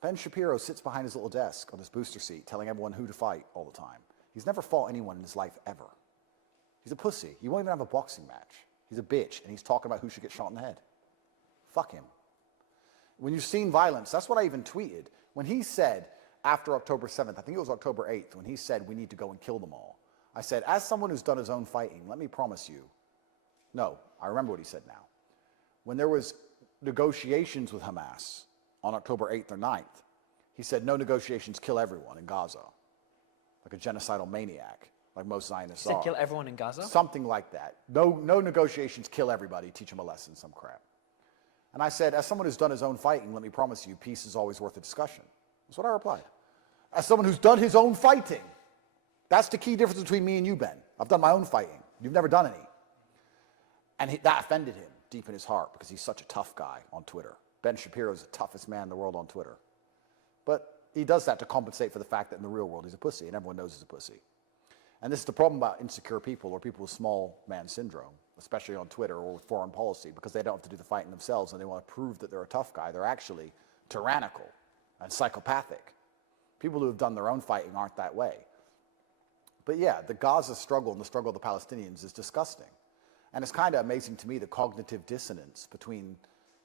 Ben Shapiro sits behind his little desk on his booster seat telling everyone who to fight all the time. He's never fought anyone in his life ever. He's a pussy. He won't even have a boxing match. He's a bitch, and he's talking about who should get shot in the head. Fuck him. When you've seen violence, that's what I even tweeted. When he said, after October 7th, I think it was October 8th, when he said we need to go and kill them all, I said, as someone who's done his own fighting, let me promise you, no, I remember what he said now. When there was negotiations with Hamas on October 8th or 9th, he said, no negotiations, kill everyone in Gaza, like a genocidal maniac, like most Zionists are. He said kill everyone in Gaza? Something like that. No negotiations, kill everybody, teach them a lesson, some crap. And I said, as someone who's done his own fighting, let me promise you, peace is always worth a discussion. That's what I replied. As someone who's done his own fighting, that's the key difference between me and you, Ben. I've done my own fighting. You've never done any. And that offended him deep in his heart because he's such a tough guy on Twitter. Ben Shapiro is the toughest man in the world on Twitter. But he does that to compensate for the fact that in the real world he's a pussy, and everyone knows he's a pussy. And this is the problem about insecure people or people with small man syndrome, especially on Twitter or with foreign policy, because they don't have to do the fighting themselves and they want to prove that they're a tough guy. They're actually tyrannical and psychopathic. People who have done their own fighting aren't that way. But yeah, the Gaza struggle and the struggle of the Palestinians is disgusting. And it's kind of amazing to me the cognitive dissonance between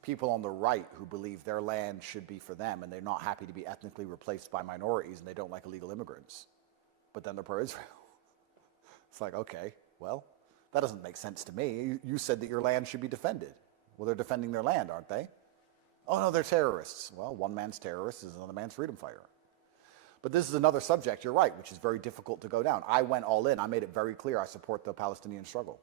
people on the right who believe their land should be for them and they're not happy to be ethnically replaced by minorities and they don't like illegal immigrants. But then they're pro-Israel. It's like, okay, well, that doesn't make sense to me. You said that your land should be defended. Well, they're defending their land, aren't they? Oh, no, they're terrorists. Well, one man's terrorist is another man's freedom fighter. But this is another subject, you're right, which is very difficult to go down. I went all in. I made it very clear I support the Palestinian struggle.